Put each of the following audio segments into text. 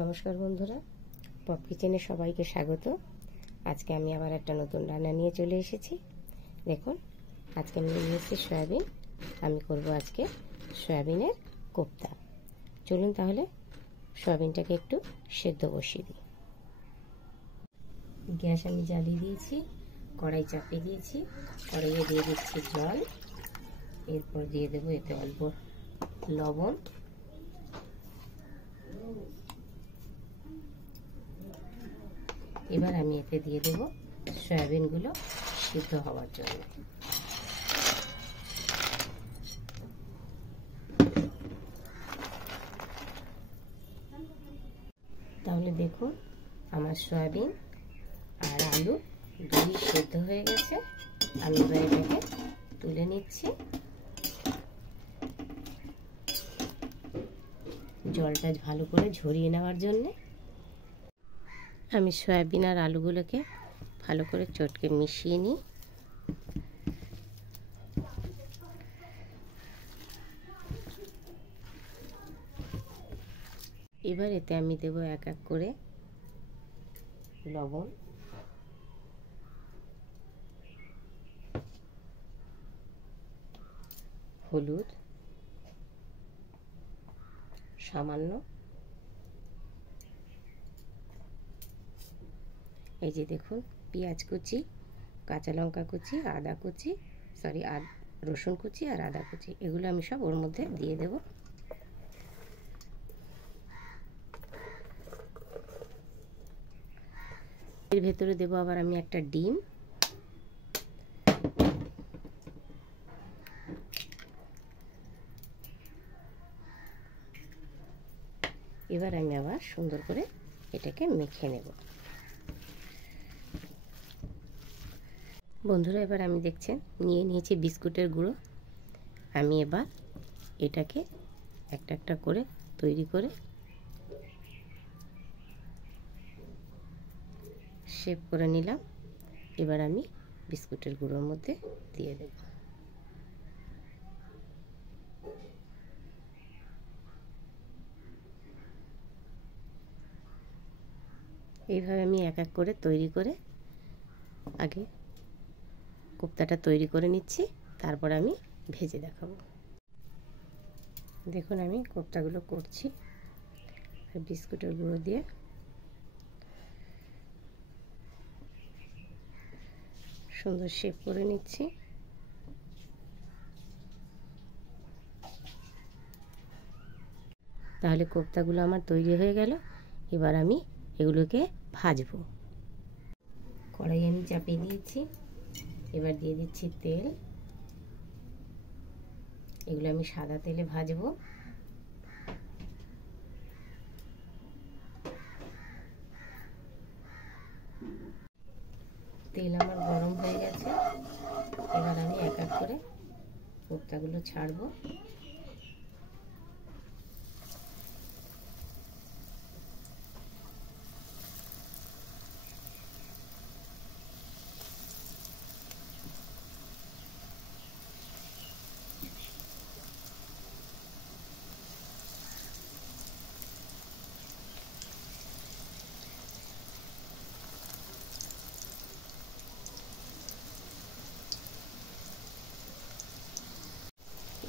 নমস্কার বন্ধুরা, পপ কিচেনে সবাইকে স্বাগত। আজকে আমি আবার একটা নতুন রান্না নিয়ে চলে এসেছি। দেখুন, আজকে আমি নিয়ে এসেছি সয়াবিন। আমি করব আজকে সয়াবিনের কোপ্তা। চলুন তাহলে সয়াবিনটাকে একটু সেদ্ধ বসিয়ে দিই। গ্যাস আমি জ্বালিয়ে দিয়েছি, কড়াই চাপিয়ে দিয়েছি। কড়াইয়ে দিয়ে দিচ্ছি জল, এরপর দিয়ে দেবো এতে অল্প লবণ, এবার আমি এতে দিয়ে দেব সয়াবিনগুলো সিদ্ধ হওয়ার জন্য। তাহলে দেখুন, আমার সয়াবিন আর আলু দুই সিদ্ধ হয়ে গেছে। আমি এবার এটাকে তুলে নিচ্ছি। জলটা ভালো করে ঝরিয়ে নেওয়ার জন্যে আমি সয়াবিন আর আলুগুলোকে ভালো করে চটকে মিশিয়ে নিই। এবার এতে আমি দেব এক এক করে লবণ, হলুদ সামান্য, এই যে দেখুন পেঁয়াজ কুচি, কাঁচা লঙ্কা কুচি, আদা কুচি, রসুন কুচি আর আদা কুচি, এগুলো আমি সব ওর মধ্যে দিয়ে দেব। এর ভেতরে দেব আবার আমি একটা ডিম। এবার আমি আবার সুন্দর করে এটাকে মেখে নেব। বন্ধুরা, এবার আমি দেখছেন নিয়ে নিয়েছি বিস্কুটের গুঁড়ো। আমি এবার এটাকে একটা একটা করে তৈরি করে শেপ করে নিলাম। এবার আমি বিস্কুটের গুঁড়োর মধ্যে দিয়ে দেব। এইভাবে আমি এক এক করে তৈরি করে আগে কোপ্তাটা তৈরি করে নিচ্ছি, তারপর আমি ভেজে দেখাবো। দেখুন আমি কোপ্তাগুলো করছি বিস্কুটের গুঁড়ো দিয়ে। সুন্দর শেপ করে নিচ্ছি। তাহলে কোপ্তাগুলো আমার তৈরি হয়ে গেল। এবার আমি এগুলোকে ভাজবো। কড়াই আমি চাপিয়ে দিয়েছি, এবার দিয়ে দিচ্ছি তেল। এগুলো আমি সাদা তেলে ভাজবো। তেল আমার গরম হয়ে গেছে। এবার আমি এক এক করে কোপ্তাগুলো ছাড়বো।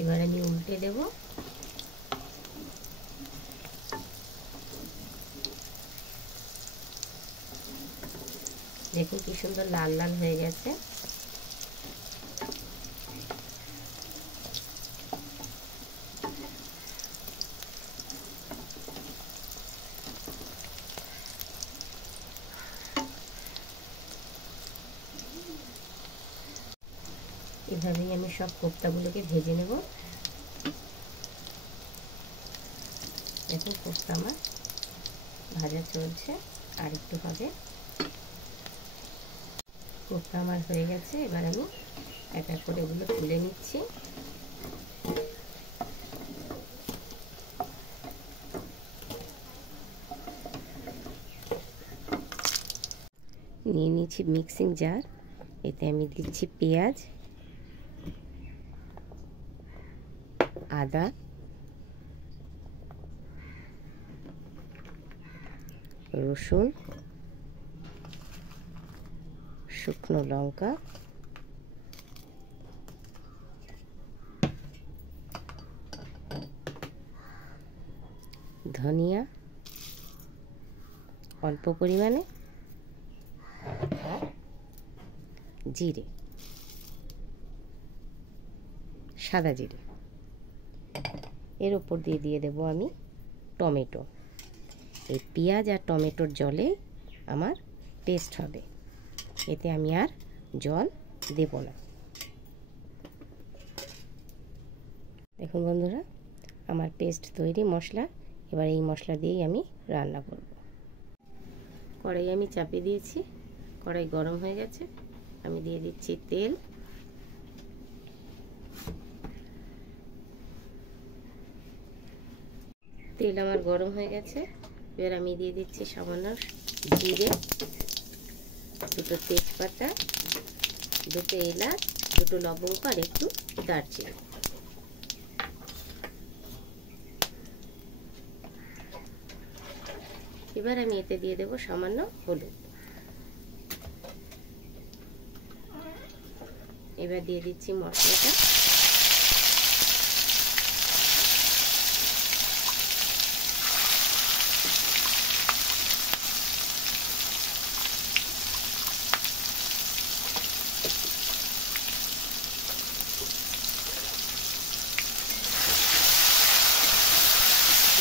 এবার আমি উল্টে দেব। দেখুন কি সুন্দর লাল লাল হয়ে গেছে। এভাবেই আমি সব কোপ্তাগুলোকে ভেজে নেব। দেখুন কোপ্তা আমার ভাজা চলছে, আর একটু হবে। কোপ্তা আমার হয়ে গেছে। এবার আমি এক এক করে এগুলো তুলে নিচ্ছি। নিয়ে নিচ্ছি মিক্সিং জার, এতে আমি দিচ্ছি পেঁয়াজ, আদা, রসুন, শুকনো লঙ্কা, ধনিয়া অল্প পরিমাণে, আর জিরে, সাদা জিরে। এর উপর দিয়ে দেব আমি টমেটো। এই পেঁয়াজ আর টমেটোর জলে আমার পেস্ট হবে, এতে আমি আর জল দেব না। দেখুন বন্ধুরা, আমার পেস্ট তৈরি মশলা। এবার এই মশলা দিয়েই আমি রান্না করব। কড়াই আমি চাপিয়ে দিয়েছি, কড়াই গরম হয়ে গেছে। আমি দিয়ে দিচ্ছি তেল। তেল আমার গরম হয়ে গেছে। এবার আমি দিয়ে দিচ্ছি সামান্য জিরে, দুটো তেজপাতা, দুটো এলাচ, দুটো লবঙ্গ আর একটু দারচিনি। এবার আমি এতে দিয়ে দেব সামান্য হলুদ। এবার দিয়ে দিচ্ছি মশলাটা।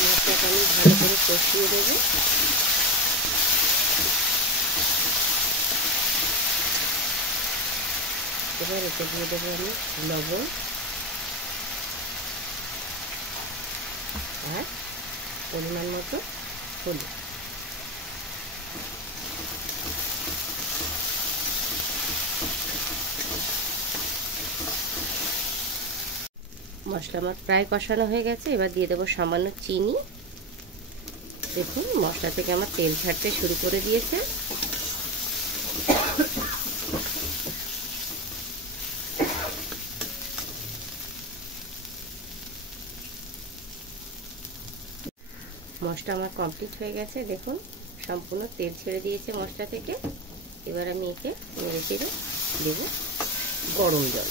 মশলাটা আমি ভালো করে কষিয়ে দেবো। এবার এতে দিয়ে দেবো আমি লবণ আর পরিমাণ মতো হলুদ। মশলা আমার প্রায় কষানো হয়ে গেছে। এবার দিয়ে দেবো সামান্য চিনি। দেখুন মশলা থেকে আমার তেল ছাড়তে শুরু করে দিয়েছে। মশলা আমার কমপ্লিট হয়ে গেছে। দেখুন সম্পূর্ণ তেল ছেড়ে দিয়েছে মশলা থেকে। এবার আমি একে নেড়ে চেড়ে দেব গরম জল।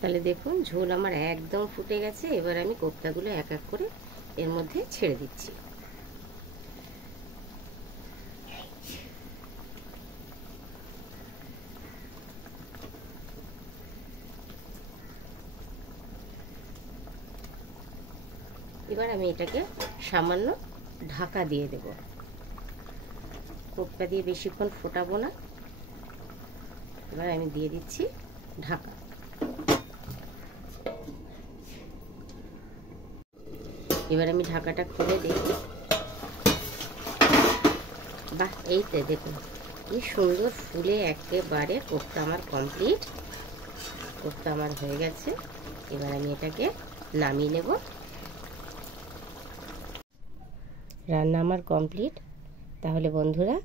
তাহলে দেখুন ঝোল আমার একদম ফুটে গেছে। এবার আমি কোপ্তাগুলো এক এক করে এর মধ্যে ছেড়ে দিচ্ছি। এবার আমি এটাকে সামান্য ঢাকা দিয়ে দেব। কোপ্তা দিয়ে বেশিক্ষণ ফোটাবো না। এবার আমি দিয়ে দিচ্ছি ঢাকা। এবার আমি ঢাকাটা খুলে দেখি। বাহ, এই তো দেখুন কি সুন্দর ফুলে একেবারে কোপ্তা আমার কমপ্লিট। কোপ্তা আমার হয়ে গেছে। এবার আমি এটাকে নামিয়ে নেব। রান্না আমার কমপ্লিট। তাহলে বন্ধুরা,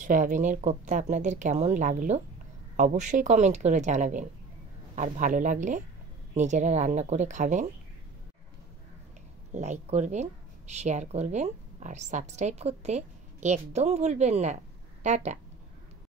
সয়াবিনের কোপ্তা আপনাদের কেমন লাগলো অবশ্যই কমেন্ট করে জানাবেন। আর ভালো লাগলে নিজেরা রান্না করে খাবেন। লাইক করবেন, শেয়ার করবেন আর সাবস্ক্রাইব করতে একদম ভুলবেন না। টাটা।